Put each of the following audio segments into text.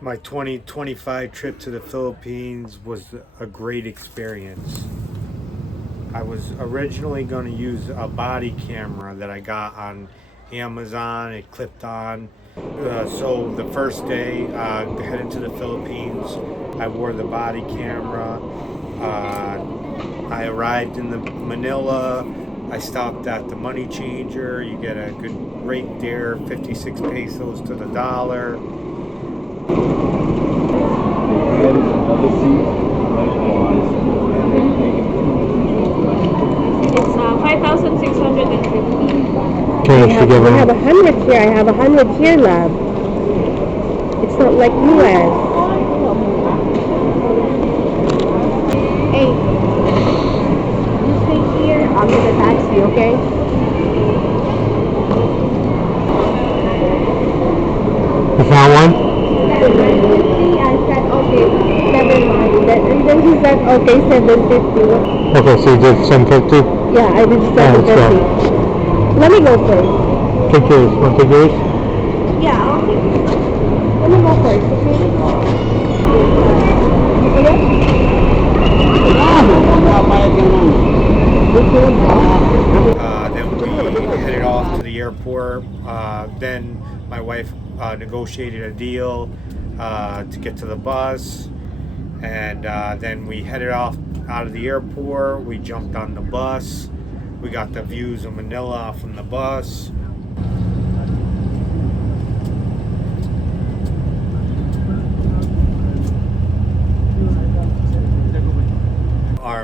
My 2025 trip to the Philippines was a great experience. I was originally going to use a body camera that I got on Amazon. It clipped on. So the first day, headed to the Philippines, I wore the body camera. I arrived in the Manila. I stopped at the money changer. You get a good rate there, 56 pesos to the dollar. It's 5,650. Okay, I have 100 here. I have 100 here, love. It's not like US. Hey, you stay here. I'll get a taxi, okay? You found one? 750. I said, okay, never mind. And then he said, okay, 750. Okay, so you did 750? Yeah, I did 750. Let me go first. Take yours. Want to take yours? Yeah, I'll take it. Let me go first, okay? Then we headed off to the airport. Then my wife negotiated a deal to get to the bus. And then we headed off out of the airport. We jumped on the bus. We got the views of Manila from the bus.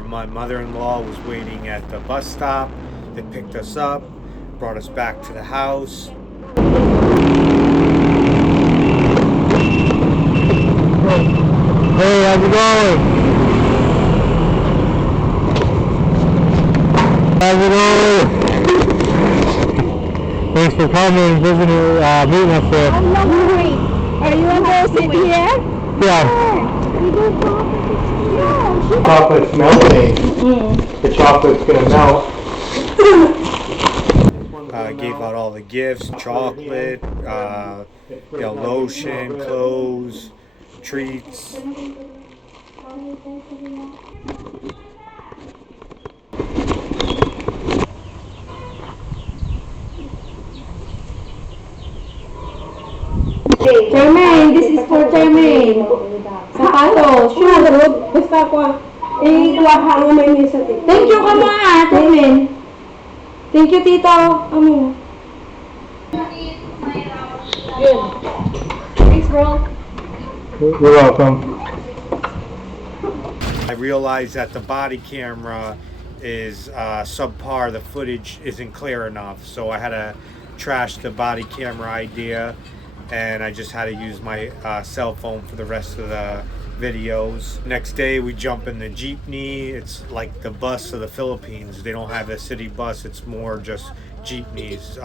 My mother-in-law was waiting at the bus stop. They picked us up, brought us back to the house. Hey, how's it going? How's it going? Thanks for coming, visiting, meeting us here. I'm not great. Are you going to sit here? Yeah. You don't talk. Chocolate's melting. The chocolate's gonna melt. Gave out all the gifts, chocolate, lotion, clothes, treats. Charmaine, this is for Charmaine. Sapatos, shoes, basta ko. Kuha mo may sa tito. Thank you ka mga, Charmaine. Thank you, Tito. Good. Thanks, bro. You're welcome. I realized that the body camera is subpar. The footage isn't clear enough, so I had to trash the body camera idea, and I just had to use my cell phone for the rest of the videos. Next day we jump in the jeepney. It's like the bus of the Philippines. They don't have a city bus. It's more just jeepneys.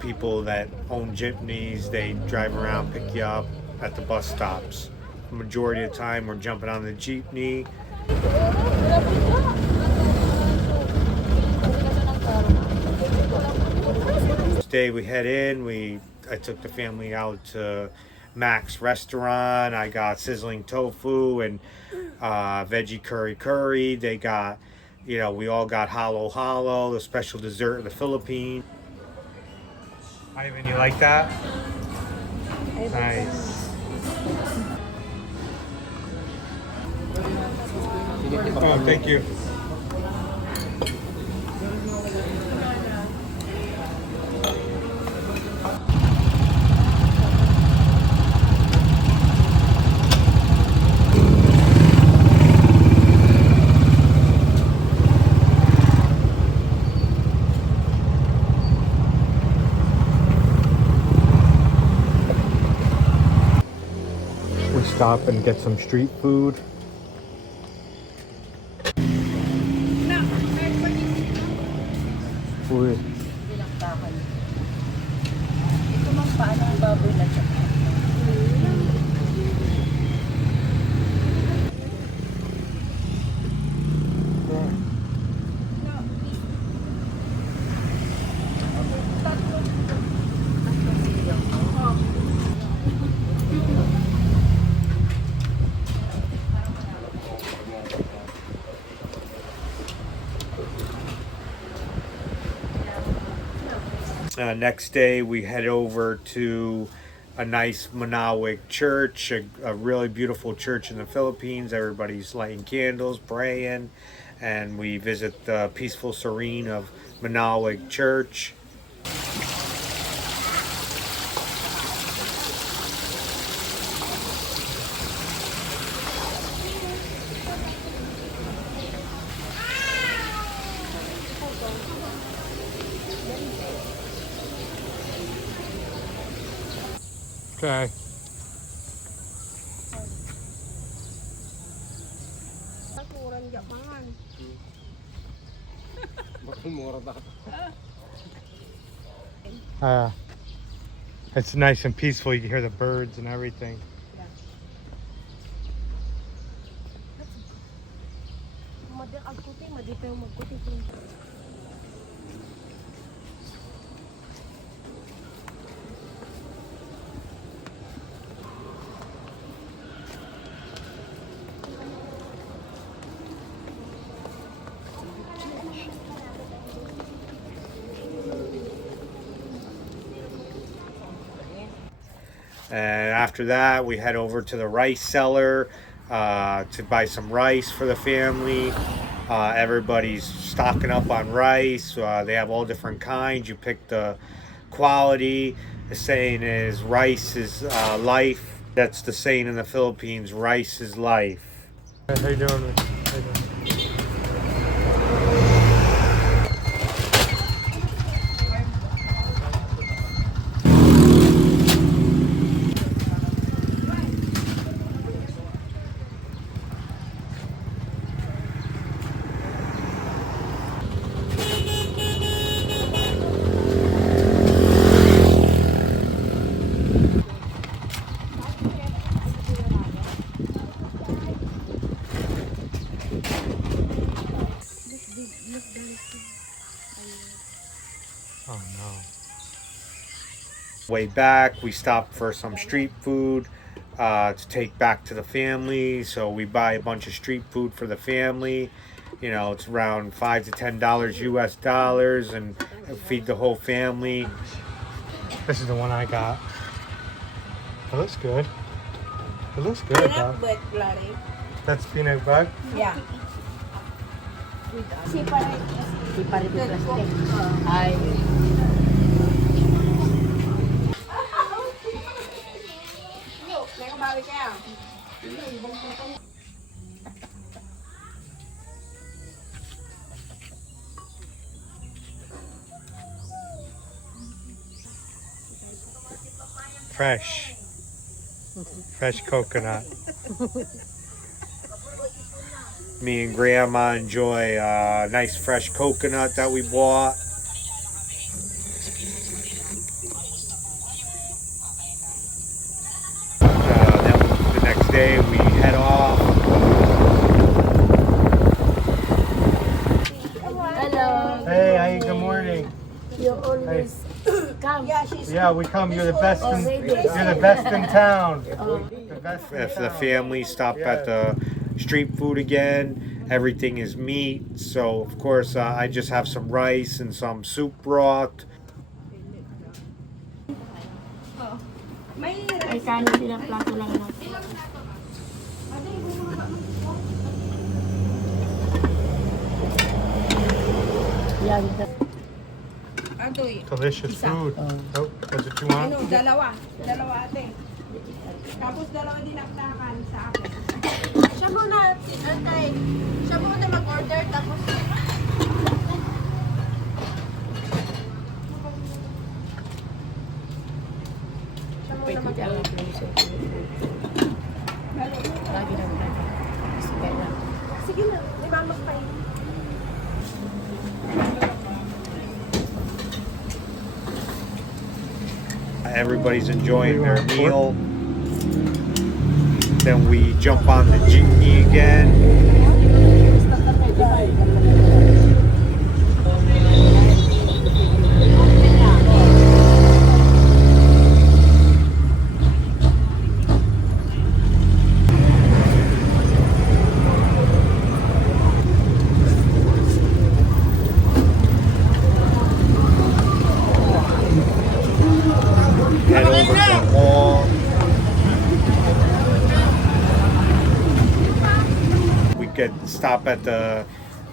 People that own jeepneys, they drive around, pick you up at the bus stops. The majority of the time we're jumping on the jeepney. Next day we head in. I took the family out to Mac's restaurant. I got sizzling tofu and veggie curry. They got, we all got halo halo, the special dessert of the Philippines. Ivan, you like that? Nice. Oh, thank you. Stop and get some street food. Uy. Ito mang paano ang baboy na siya. Next day, we head over to a nice Manawag church, a really beautiful church in the Philippines. Everybody's lighting candles, praying, and we visit the peaceful serene of Manawag Church. Okay. It's nice and peaceful. You can hear the birds and everything. And after that, we head over to the rice cellar to buy some rice for the family. Everybody's stocking up on rice. They have all different kinds. You pick the quality. The saying is rice is life. That's the saying in the Philippines, rice is life. How you doing? How you doing? Oh no. Way back, we stopped for some street food to take back to the family. So we buy a bunch of street food for the family. You know, it's around $5 to $10 US dollars, and feed the whole family. This is the one I got. It looks good. It looks good, though. That's peanut butter? Yeah. Fresh. Fresh coconut. Me and Grandma enjoy a nice fresh coconut that we bought. Then the next day we head off. Hello. Hey, good morning. You always come. Yeah, we come. You're the best in town. The best If the family stop at the street food again, everything is meat. So of course I just have some rice and some soup broth. May kanin sila, plato lang natin. Yan. delicious food. Oh, that's what you want? Dalawa ate. Tapos dalawa dinakdakan sa akin. Siya muna, antay. Siya muna mag-order, tapos... Siya muna mag-order. Lagi lang tayo. Sige na, may mamak pa yun. Everybody's enjoying their meal. Then we jump on the jeepney again. stop at the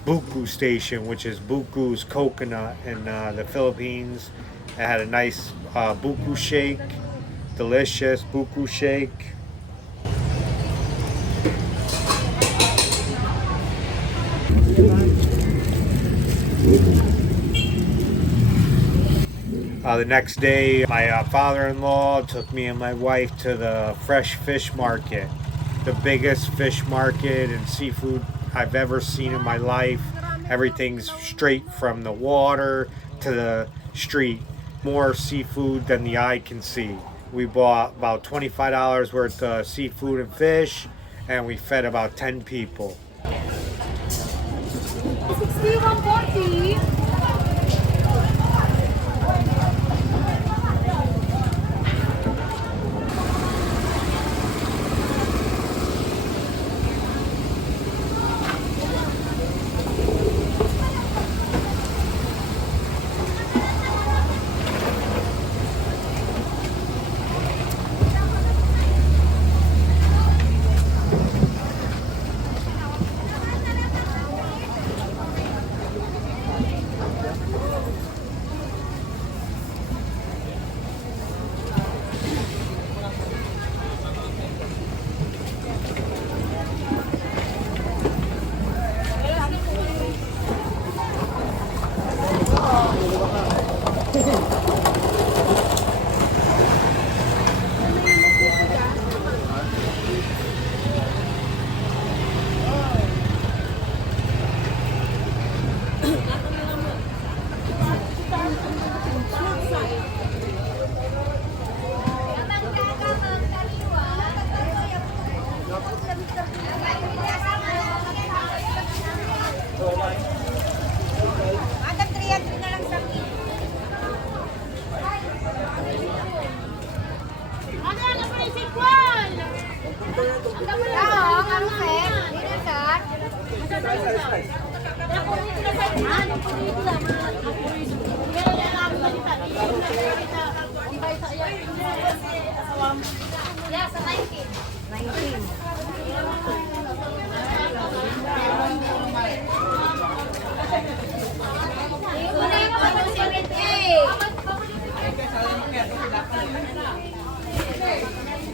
buku station, which is buku's coconut in the Philippines. It had a nice buku shake, delicious buku shake. The next day, my father-in-law took me and my wife to the fresh fish market, the biggest fish market and seafood I've ever seen in my life. Everything's straight from the water to the street. More seafood than the eye can see. We bought about $25 worth of seafood and fish, and we fed about 10 people. 6140.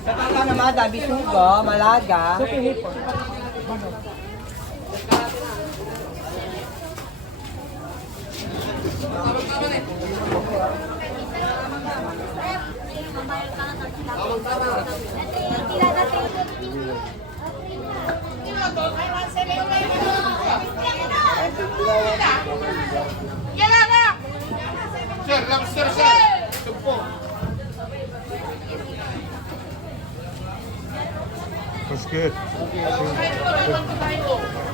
Kata naman, dabi suga, malaga. Sir, lobster, sir. Tumpo. That's good.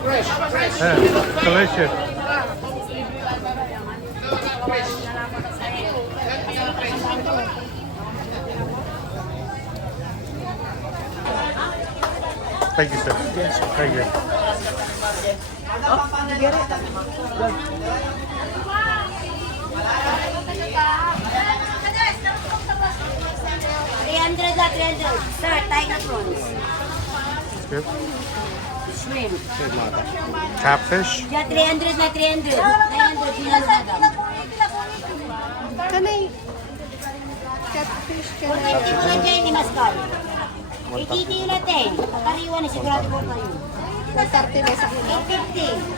Fresh, fresh. Yeah, delicious. Thank you, sir. Thank you. Sir, tiger prawns. It's good. Shrimp. Catfish. Yeah, 300 na 300. 300 madam. Kanay. Catfish ka na. 450 ko lang dyan ni Mascal. 80 yun natin. Pagkariwan na sigurado ko kayo. 130 na sa 850.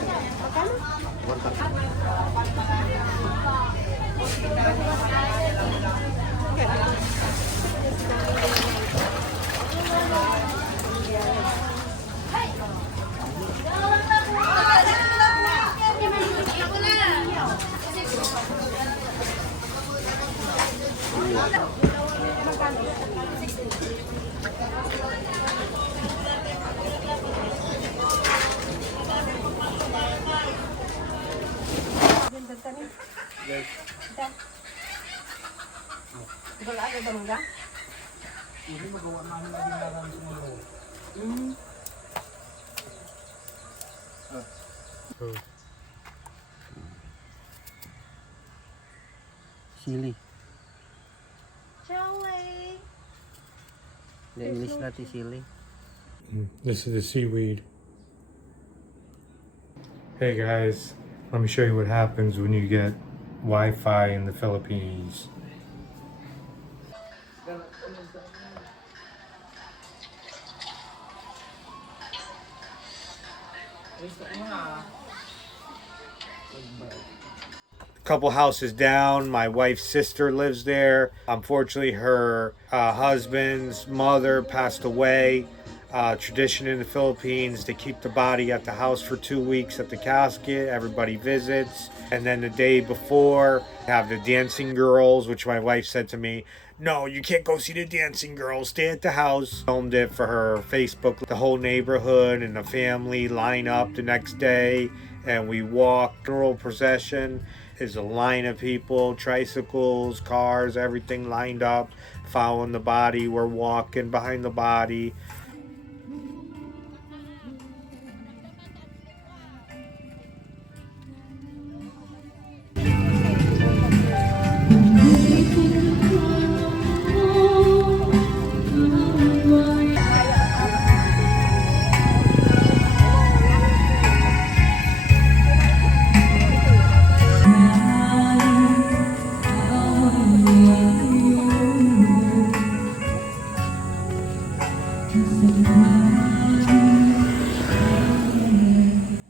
Sili. Joey. Na-English natin sili. This is the seaweed. Hey guys, let me show you what happens when you get Wi-Fi in the Philippines. Couple houses down, my wife's sister lives there. Unfortunately, her husband's mother passed away. Tradition in the Philippines, to keep the body at the house for 2 weeks at the casket. Everybody visits, and then the day before have the dancing girls, which my wife said to me, no, you can't go see the dancing girls, stay at the house. Filmed it for her Facebook. The whole neighborhood and the family line up the next day, and we walk. Funeral procession is a line of people, tricycles, cars, everything lined up, following the body. We're walking behind the body.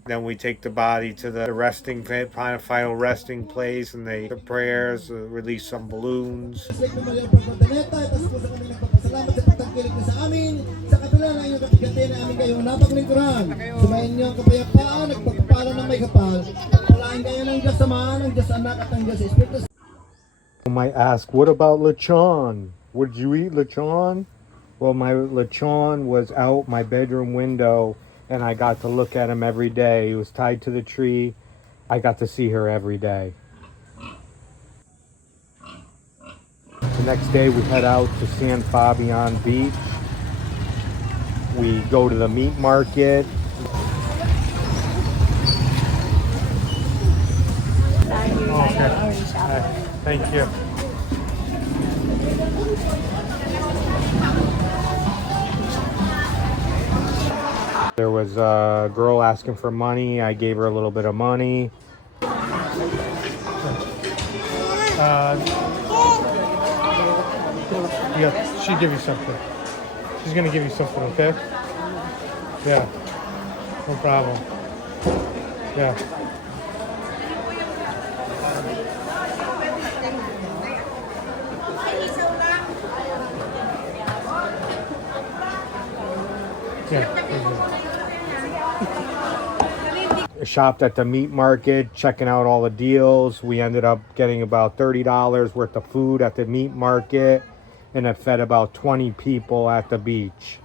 Then we take the body to the resting, final resting place, and they the prayers, release some balloons. Urdaneta, tapos po sa kami nagpapasalamat sa pagtangkilik niyo sa amin, sa kabila ng inyong kapigante na amin kayong napaglingkuran. Sumayin niyo ang kapayapaan, nagpagpapala ng may kapal. Pagpalain kayo ng Diyos Ama, ng Diyos Anak at ng Diyos Espiritu. You might ask, what about lechon? Would you eat lechon? Well, my lechon was out my bedroom window, and I got to look at him every day. He was tied to the tree. I got to see her every day. The next day we head out to San Fabian Beach. We go to the meat market. Okay. Thank you. There was a girl asking for money. I gave her a little bit of money. Yeah, she'll give you something. She's gonna give you something, okay? Yeah, no problem. Yeah. Shopped at the meat market, checking out all the deals. We ended up getting about $30 worth of food at the meat market, and it fed about 20 people at the beach.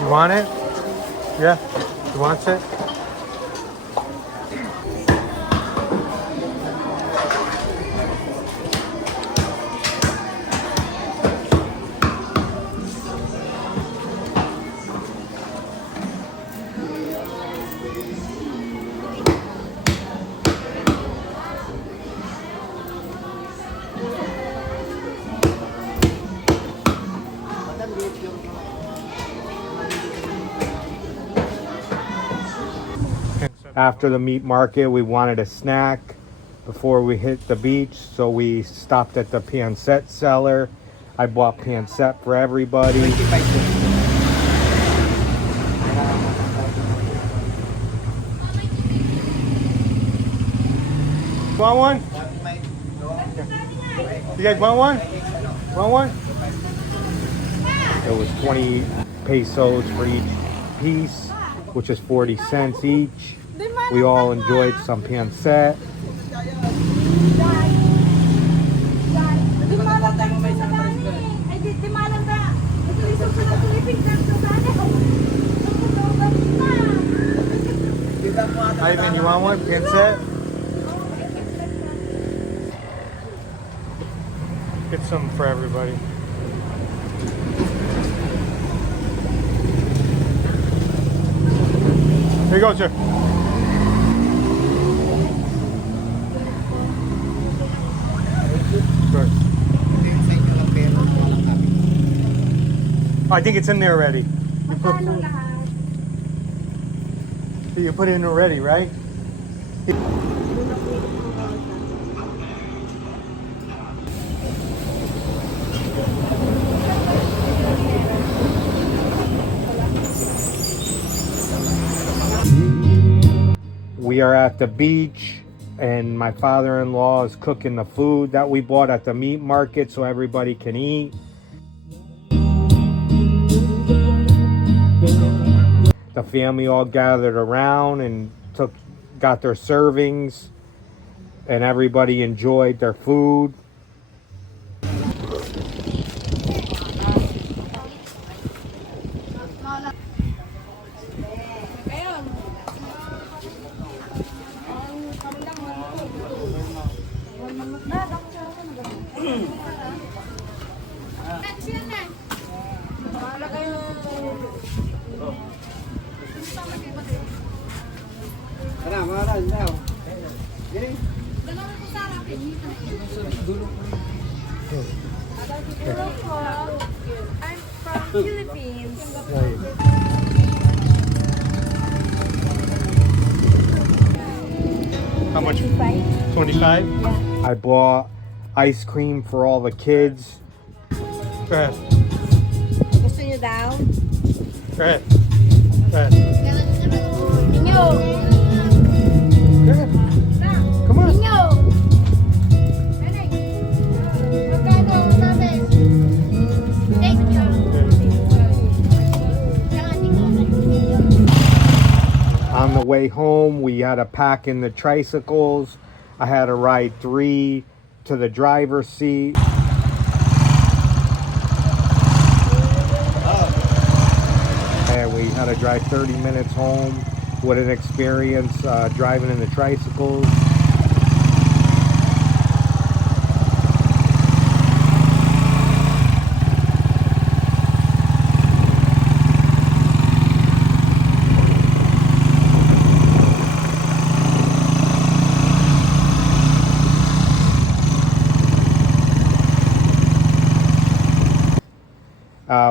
You want it? Yeah? You want it? After the meat market, we wanted a snack before we hit the beach, so we stopped at the pancetta seller. I bought pancetta for everybody. Want one? You guys want one? Want one? It was 20 pesos for each piece, which is 40 cents each. We all enjoyed some pancetta. Ivan, you want one? Pancetta? Get some for everybody. Here you go, sir. I think it's in there already. Magkano lahat? You put it in already, right? We are at the beach, and my father-in-law is cooking the food that we bought at the meat market so everybody can eat. The family all gathered around and got their servings, and everybody enjoyed their food. I'm from Philippines. How much? 25? Yeah. I bought ice cream for all the kids. Go ahead. Gusto niyo daw? Go ahead. Go ahead. Inyo! Go ahead. Come on. Inyo! Nanay! Magkano? Sabi? Thank you. On the way home, we had to pack in the tricycles. I had to ride 3 to the driver's seat. And we had to drive 30 minutes home. What an experience driving in the tricycles.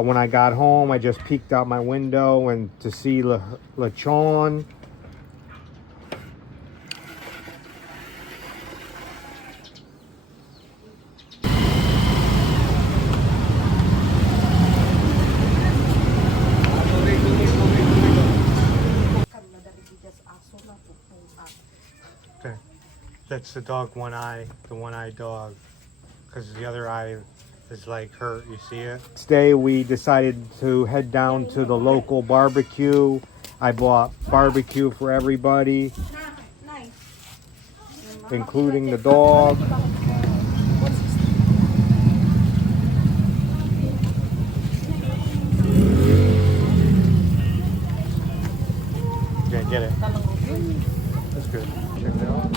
When I got home, I just peeked out my window and to see Lechon. Okay. That's the dog, the one-eyed dog, because the other eye is like hurt. You see it? Today we decided to head down to the local barbecue. I bought barbecue for everybody, including the dog. Yeah, get it. That's good. Check it out.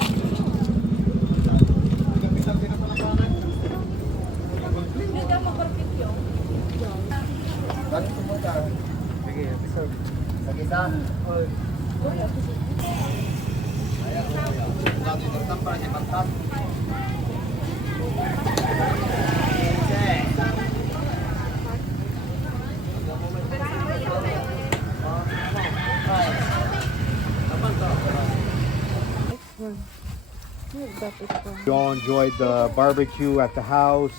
We all enjoyed the barbecue at the house.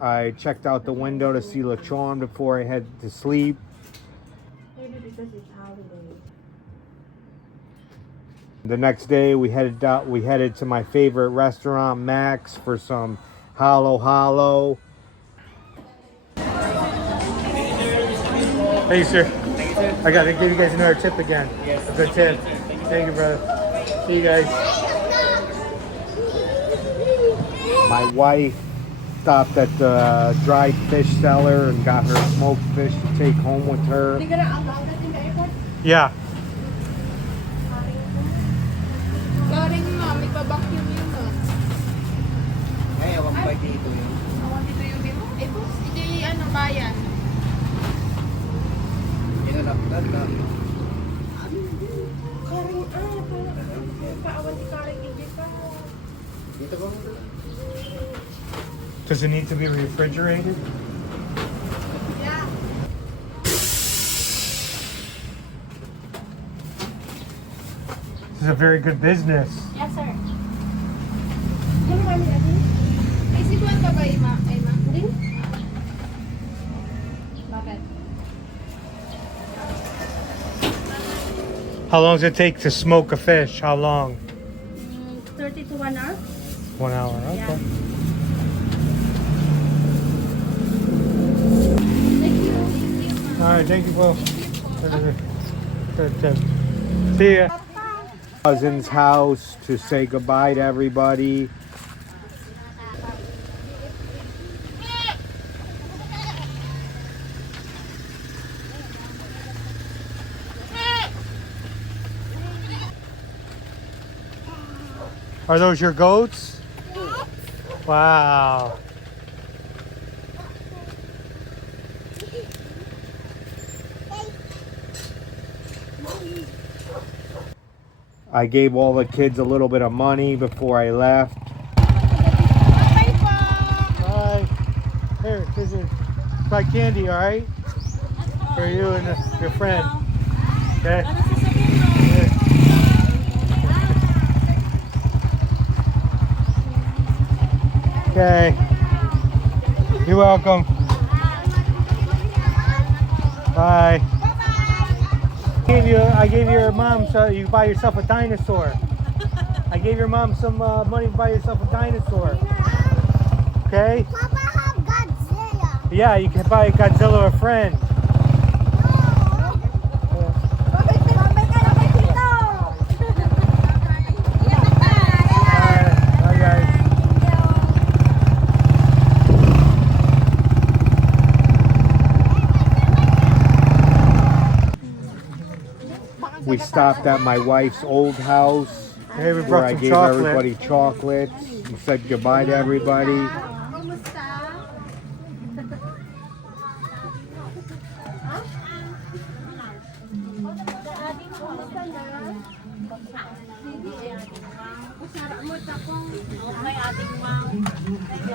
I checked out the window to see Lechon before I head to sleep. Maybe because it's holiday. The next day we headed to my favorite restaurant, Max, for some halo halo. Hey sir. I gotta give you guys another tip again. Yes. A good tip. Thank you, brother. See you guys. My wife stopped at the dried fish cellar and got her smoked fish to take home with her. Yeah. Galing mo, may pa-vacuum yun mo. Ay, awang ba dito yun? Awan dito yung dito. Eh, boss, hindi ano, bayan. Inalapdan ka. Karing, paawan ni Karing, hindi pa. Dito ba? Does it need to be refrigerated? This is a very good business. Yes, sir. Ay, si Juan ka ba, Ima? Ima? Hindi? Bakit? How long does it take to smoke a fish? How long? 30 to 1 hour? 1 hour. Okay. Yeah. Thank you. All right. Thank you, Will. See ya. Cousin's house to say goodbye to everybody. Are those your goats? Wow. I gave all the kids a little bit of money before I left. Bye. Here, this is buy candy, all right? For you and your friend. Okay. Here. Okay. You're welcome. Bye. I gave your mom so you buy yourself a dinosaur. I gave your mom some money to buy yourself a dinosaur. Okay? Papa have Godzilla. Yeah, you can buy Godzilla a friend. Bye guys. We stopped at my wife's old house Hey, we where brought I some gave chocolate. everybody chocolates and said goodbye to everybody.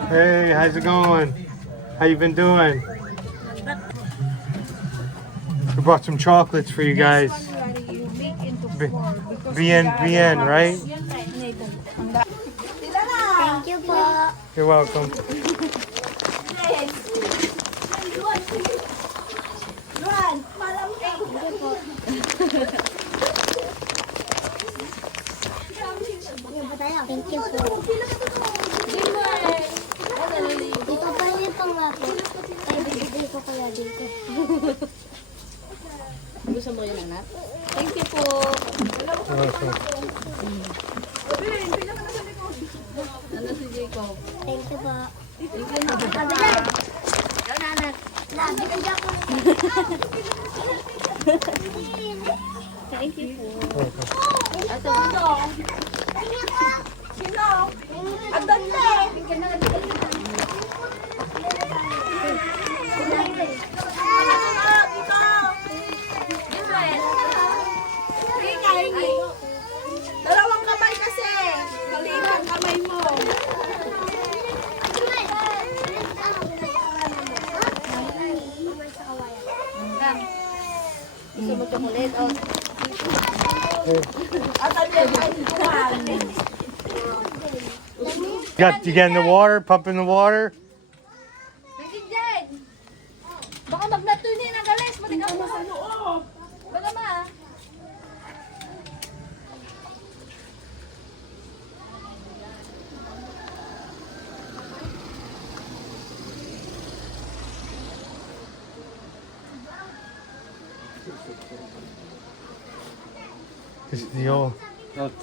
Hey, how's it going? How you been doing? We brought some chocolates for you guys. Bien, right? Thank you po. You're welcome. Thank you po. Dito pa yung panglapo. Ay, bibigay ko kaya dito. Gusto mo yun, anak? Thank you po. You're welcome. Ano si Jacob? Thank you po. Thank you, na. Yan, anak. Nabigay ako. Thank you po. Ito. Sino? Ang dali. Dalawang kamay kasi. Maliit ang kamay mo. Gusto mo chocolate? Oh. You get in the water, pump in the water. Baka magnatunin ang galis. Matigaw mo sa loob. Baka ma.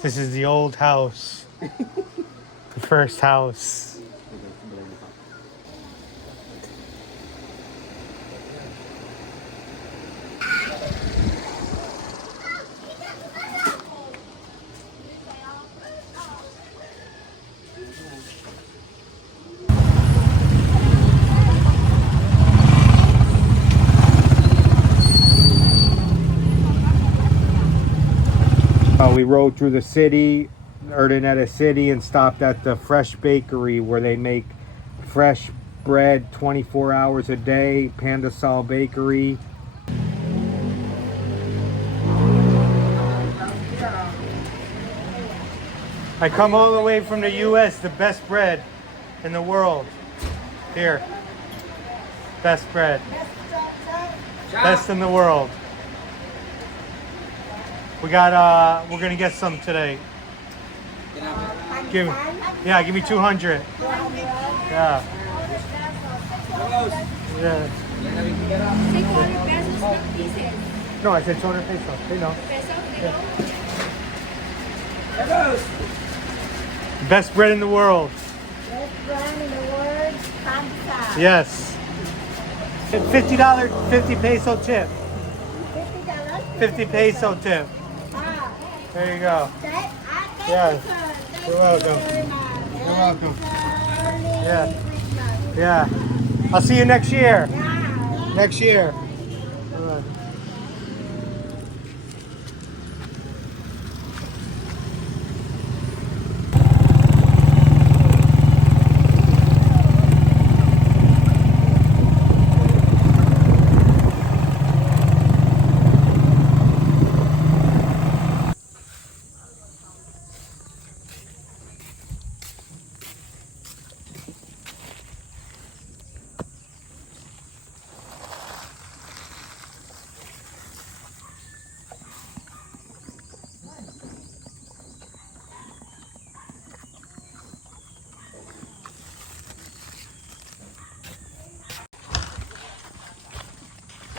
This is the old house. The first house. We rode through the city. Urdaneta City and stopped at the Fresh Bakery where they make fresh bread 24 hours a day. Pandasal Bakery. I come all the way from the U.S. The best bread in the world. Here. Best bread. Best in the world. We got we're gonna get some today. Give me 200. Yeah. Yeah. 600 pesos per pieces. No, I said 200 pesos. They know. Best bread in the world. Best brand in the world, Panta. Yes. $50, 50 peso tip. $50? 50 peso tip. Ah, There you go. that, thank Yeah. you, sir. Thank You're you welcome. very much. You're welcome. Merry Yeah. Christmas. Yeah. I'll see you next year. Yeah. Next year. All right.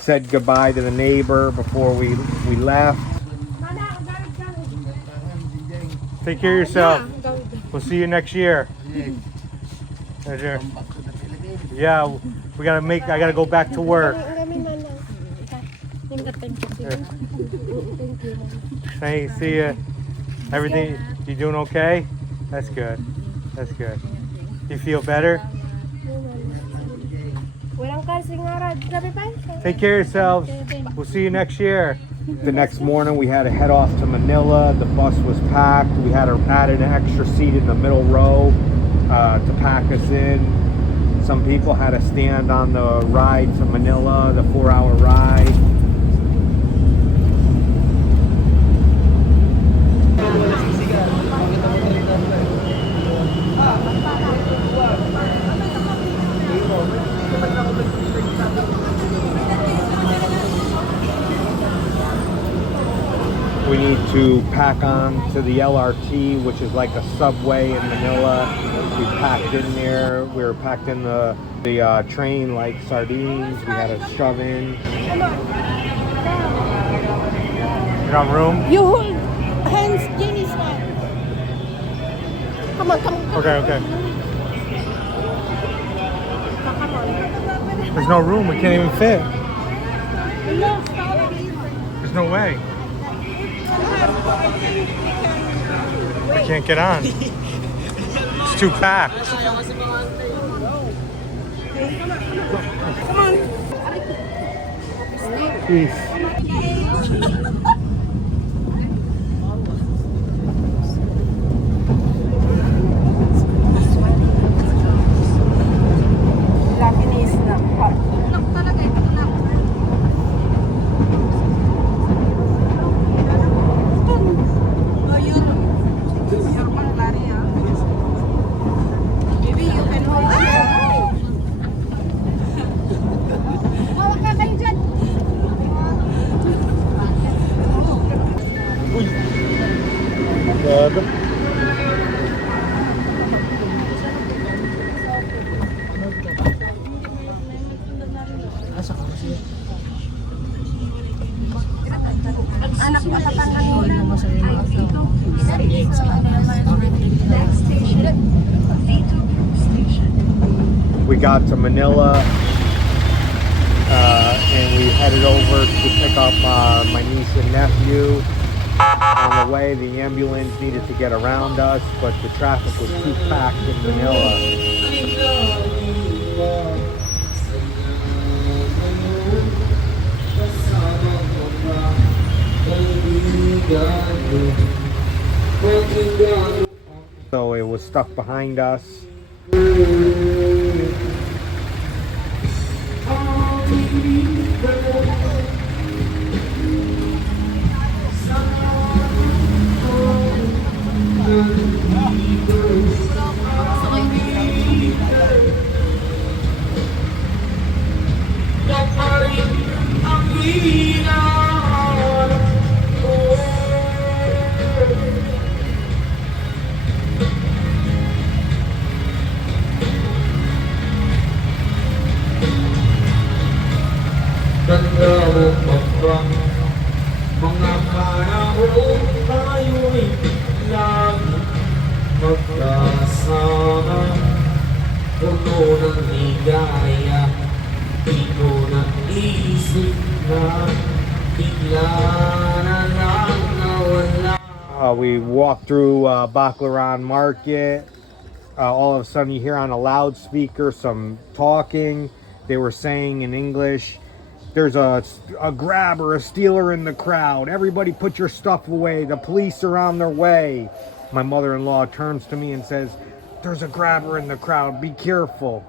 Said goodbye to the neighbor before we left. Take care of yourself. We'll see you next year. Yeah, we gotta make. I gotta go back to work. Hey, see ya. Everything. You doing okay? That's good. That's good. You feel better? Take care of yourselves. We'll see you next year. The next morning we had to head off to Manila. The bus was packed. We had to add an extra seat in the middle row to pack us in. Some people had to stand on the ride to Manila, the 4-hour ride. We need to pack on to the LRT, which is like a subway in Manila. We packed in there. We were packed in the train like sardines. We had to shove in. You got room? You hold hands, Jenny's one. Come on, come on. Okay. There's no room. We can't even fit. There's no way. I can't get on. It's too packed. Jeez. We got to Manila and we headed over to pick up my niece and nephew. On the way, the ambulance needed to get around us, but the traffic was too packed in Manila. So it was stuck behind us. Tanda mo ba mga panahon tayo'y lagi magkasama, puno ng ligaya, di ko naisip na bigla na lang nawala. We walked through Baclaran Market. All of a sudden you hear on a loudspeaker some talking. They were saying in English, there's a grabber, a stealer in the crowd. Everybody put your stuff away. The police are on their way. My mother-in-law turns to me and says, there's a grabber in the crowd. Be careful.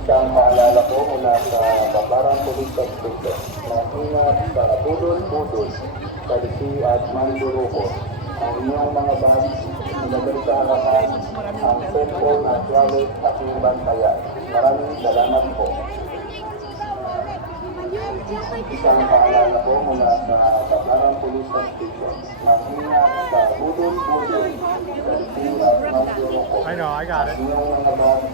Isang paalala po mula sa Babarang Police Station na ingat sa budol-budol, kalisi at manduruko. Ang inyong mga bags, ilagay sa harapan, ang cellphone at wallet at yung bantayan. Maraming salamat po. Isang paalala po mula sa Babarang Police Station na ingat sa budol-budol, kalisi at manduruko. I know, I got it. Ang inyong mga bags,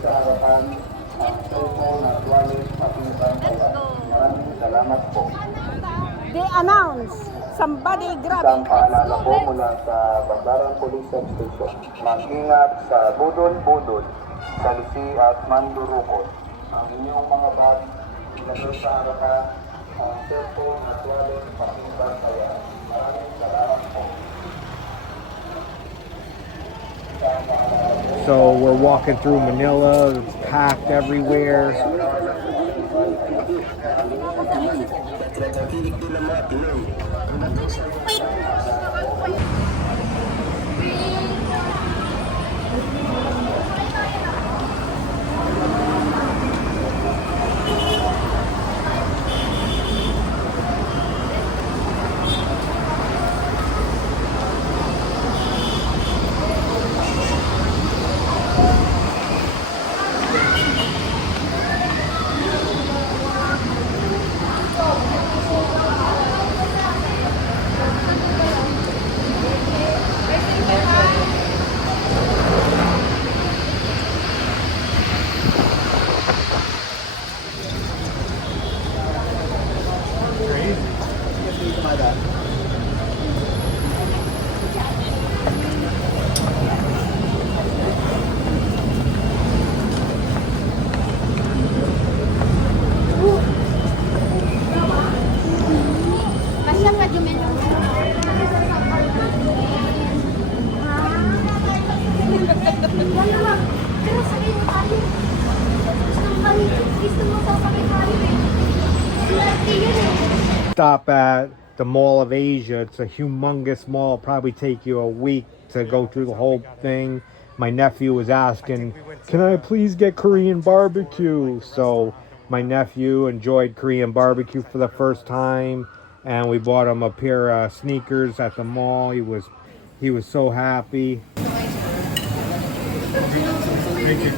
sa harapan, ang cellphone at wallet at yung bantayan. Maraming salamat po. They announce somebody Isang grabbing. paalala po mula sa Babarang Police Station. Mag-ingat sa budol-budol, salisi at mandurukot. Ang inyong mga bag, ilagay sa harapan, ang cellphone at wallet, pakinggan kaya. Maraming salamat po. So we're walking through Manila. It's packed everywhere. Stop at the Mall of Asia. It's a humongous mall. Probably take you a week to go through the whole thing. My nephew was asking, can I please get Korean barbecue? So my nephew enjoyed Korean barbecue for the first time, and we bought him a pair of sneakers at the mall. He was so happy. Thank you.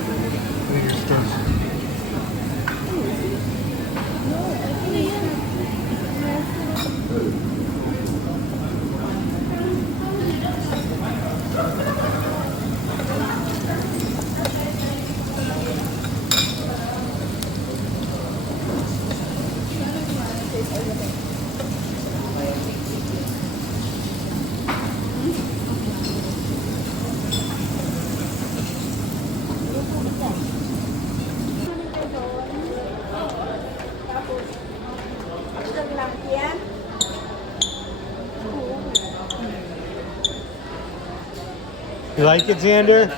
You like it, Xander?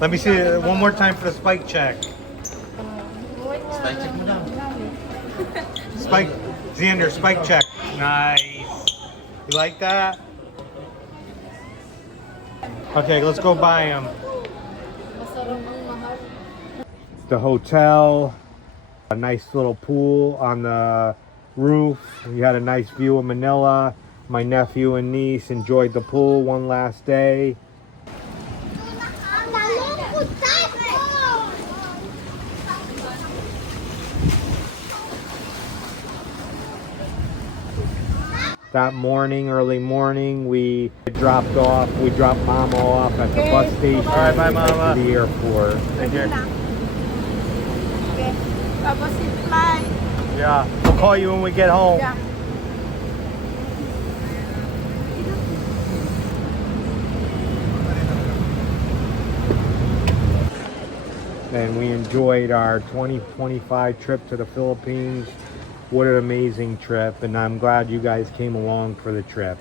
Let me see it one more time for the spike check. Spike check mo lang. Spike, Xander, spike check. Nice. You like that? Okay, let's go buy him. The hotel, a nice little pool on the roof. We had a nice view of Manila. My nephew and niece enjoyed the pool one last day. That morning, early morning, we dropped Mama off at the bus station. All right, bye, and went Mama. to the airport. Take care. Okay. Tapos fly. Yeah, we'll call you when we get home. Yeah. And we enjoyed our 2025 trip to the Philippines. What an amazing trip, and I'm glad you guys came along for the trip.